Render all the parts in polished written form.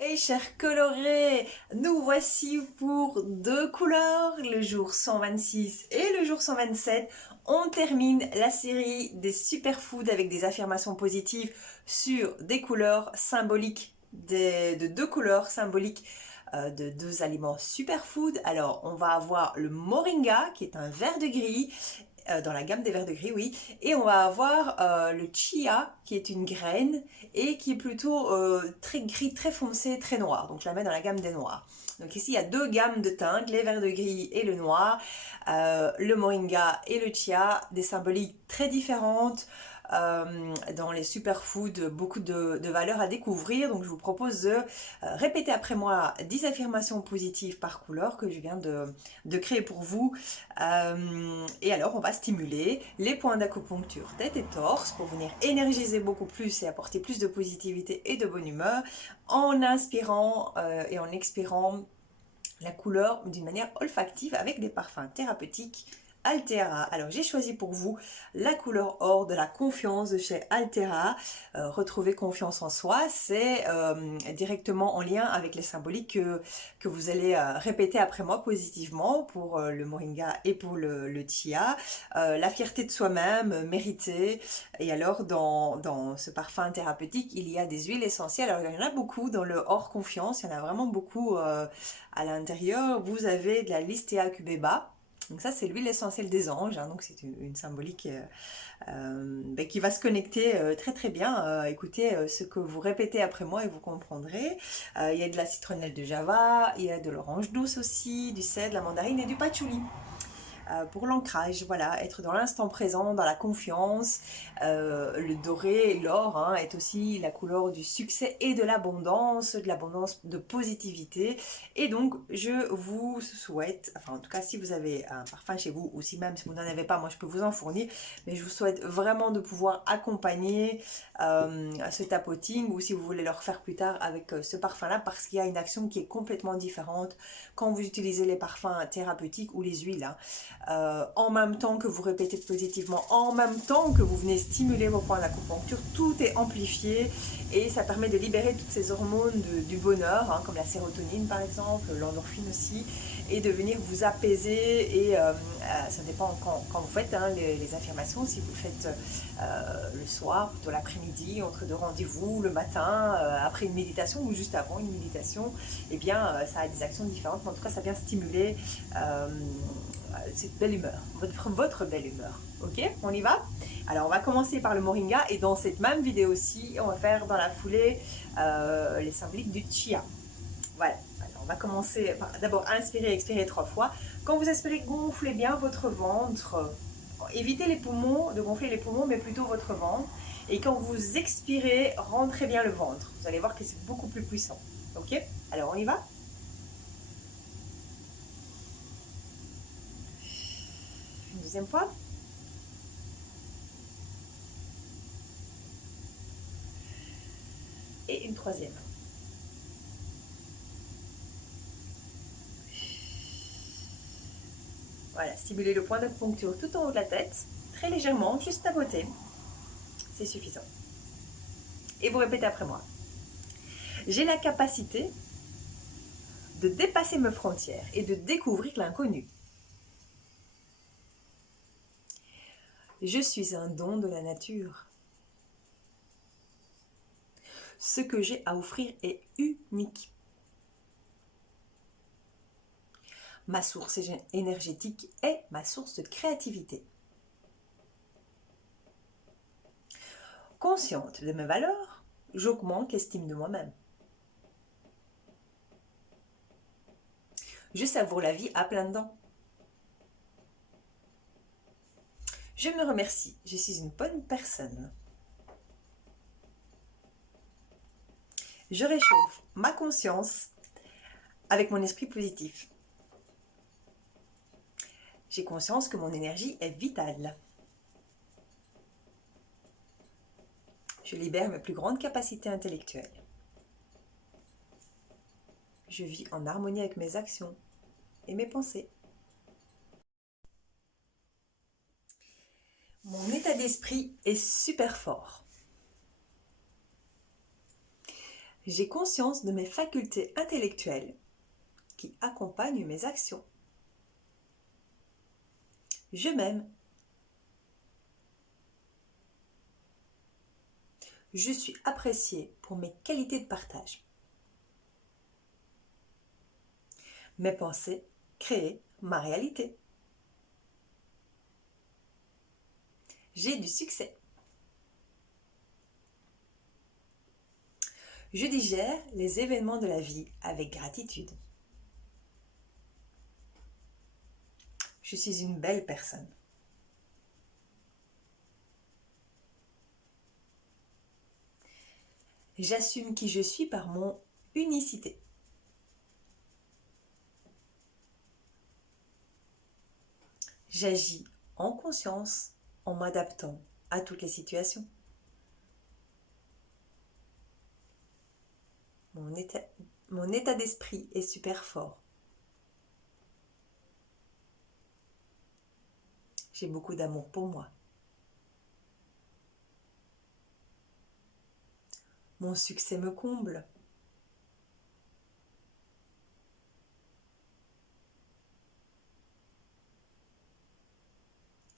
Et chers colorés, nous voici pour deux couleurs, le jour 126 et le jour 127. On termine la série des superfoods avec des affirmations positives sur des couleurs symboliques, de deux couleurs symboliques de deux aliments superfoods. Alors, on va avoir le moringa, qui est un vert de gris, dans la gamme des verts de gris, oui. Et on va avoir le chia, qui est une graine et qui est plutôt très gris, très foncé, très noir. Donc je la mets dans la gamme des noirs. Donc ici, il y a deux gammes de teintes, les verts de gris et le noir. Le moringa et le chia, des symboliques très différentes. Dans les superfoods, beaucoup de valeurs à découvrir. Donc je vous propose de répéter après moi 10 affirmations positives par couleur que je viens de créer pour vous. Et alors on va stimuler les points d'acupuncture tête et torse pour venir énergiser beaucoup plus et apporter plus de positivité et de bonne humeur en inspirant et en expirant la couleur d'une manière olfactive avec des parfums thérapeutiques Altera. Alors j'ai choisi pour vous la couleur or de la confiance de chez Altera. Retrouver confiance en soi, c'est directement en lien avec les symboliques que vous allez répéter après moi positivement pour le moringa et pour le chia. La fierté de soi-même, méritée. Et alors dans ce parfum thérapeutique, il y a des huiles essentielles. Alors il y en a beaucoup dans le hors confiance, il y en a vraiment beaucoup à l'intérieur. Vous avez de la Listea cubeba. Donc ça, c'est l'huile essentielle des anges, hein, donc c'est une symbolique qui va se connecter très très bien. Écoutez ce que vous répétez après moi et vous comprendrez. Il y a de la citronnelle de Java, il y a de l'orange douce aussi, du cèdre, de la mandarine et du patchouli. Pour l'ancrage, voilà, être dans l'instant présent, dans la confiance. Le doré, l'or, hein, est aussi la couleur du succès et de l'abondance de positivité. Et donc, je vous souhaite, enfin en tout cas, si vous avez un parfum chez vous, ou si même si vous n'en avez pas, moi je peux vous en fournir, mais je vous souhaite vraiment de pouvoir accompagner ce tapoting, ou si vous voulez le refaire plus tard avec ce parfum-là, parce qu'il y a une action qui est complètement différente quand vous utilisez les parfums thérapeutiques ou les huiles, hein. En même temps que vous répétez positivement, en même temps que vous venez stimuler vos points d'acupuncture, tout est amplifié et ça permet de libérer toutes ces hormones du bonheur, hein, comme la sérotonine par exemple, l'endorphine aussi, et de venir vous apaiser. Et ça dépend quand vous faites hein, les affirmations, si vous le faites le soir, plutôt l'après-midi, entre deux rendez-vous, le matin, après une méditation ou juste avant une méditation, eh bien ça a des actions différentes, mais en tout cas ça vient stimuler cette belle humeur, votre belle humeur. Ok, on y va? Alors on va commencer par le moringa et dans cette même vidéo aussi, on va faire dans la foulée les symboliques du chia. Voilà, alors on va commencer par d'abord inspirer et expirer 3 fois. Quand vous inspirez, gonflez bien votre ventre. Évitez les poumons, de gonfler les poumons, mais plutôt votre ventre. Et quand vous expirez, rentrez bien le ventre. Vous allez voir que c'est beaucoup plus puissant. Ok? Alors on y va? Une deuxième fois. Et une troisième. Voilà, stimuler le point d'acupuncture tout en haut de la tête, très légèrement, juste tapoter. C'est suffisant. Et vous répétez après moi. J'ai la capacité de dépasser mes frontières et de découvrir l'inconnu. Je suis un don de la nature. Ce que j'ai à offrir est unique. Ma source énergétique est ma source de créativité. Consciente de mes valeurs, j'augmente l'estime de moi-même. Je savoure la vie à pleines dents. Je me remercie, je suis une bonne personne. Je réchauffe ma conscience avec mon esprit positif. J'ai conscience que mon énergie est vitale. Je libère mes plus grandes capacités intellectuelles. Je vis en harmonie avec mes actions et mes pensées. Mon état d'esprit est super fort. J'ai conscience de mes facultés intellectuelles qui accompagnent mes actions. Je m'aime. Je suis appréciée pour mes qualités de partage. Mes pensées créent ma réalité. J'ai du succès. Je digère les événements de la vie avec gratitude. Je suis une belle personne. J'assume qui je suis par mon unicité. J'agis en conscience en m'adaptant à toutes les situations. Mon état d'esprit est super fort. J'ai beaucoup d'amour pour moi. Mon succès me comble.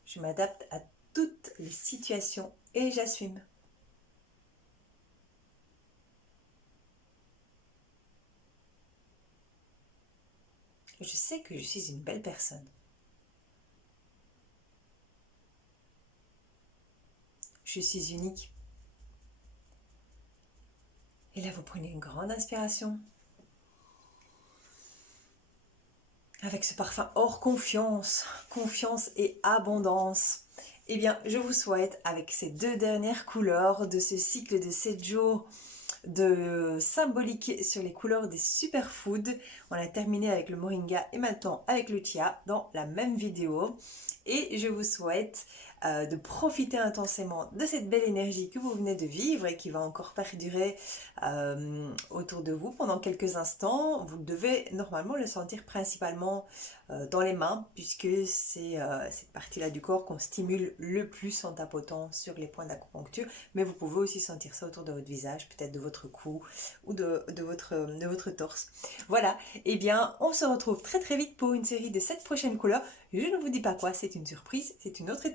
Je m'adapte à toutes les situations et j'assume. Je sais que je suis une belle personne. Je suis unique. Et là, vous prenez une grande inspiration. Avec ce parfum hors confiance, confiance et abondance. Eh bien, je vous souhaite, avec ces 2 dernières couleurs de ce cycle de 7 jours de symbolique sur les couleurs des superfoods, on a terminé avec le moringa et maintenant avec le chia dans la même vidéo. Et je vous souhaite de profiter intensément de cette belle énergie que vous venez de vivre et qui va encore perdurer autour de vous pendant quelques instants. Vous devez normalement le sentir principalement dans les mains, puisque c'est cette partie-là du corps qu'on stimule le plus en tapotant sur les points d'acupuncture, mais vous pouvez aussi sentir ça autour de votre visage, peut-être de votre cou ou de votre torse. Voilà, et bien on se retrouve très très vite pour une série de 7 prochaines couleurs. Je ne vous dis pas quoi, c'est une surprise, c'est une autre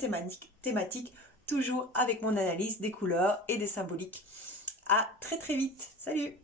thématique, toujours avec mon analyse des couleurs et des symboliques. À très très vite, salut!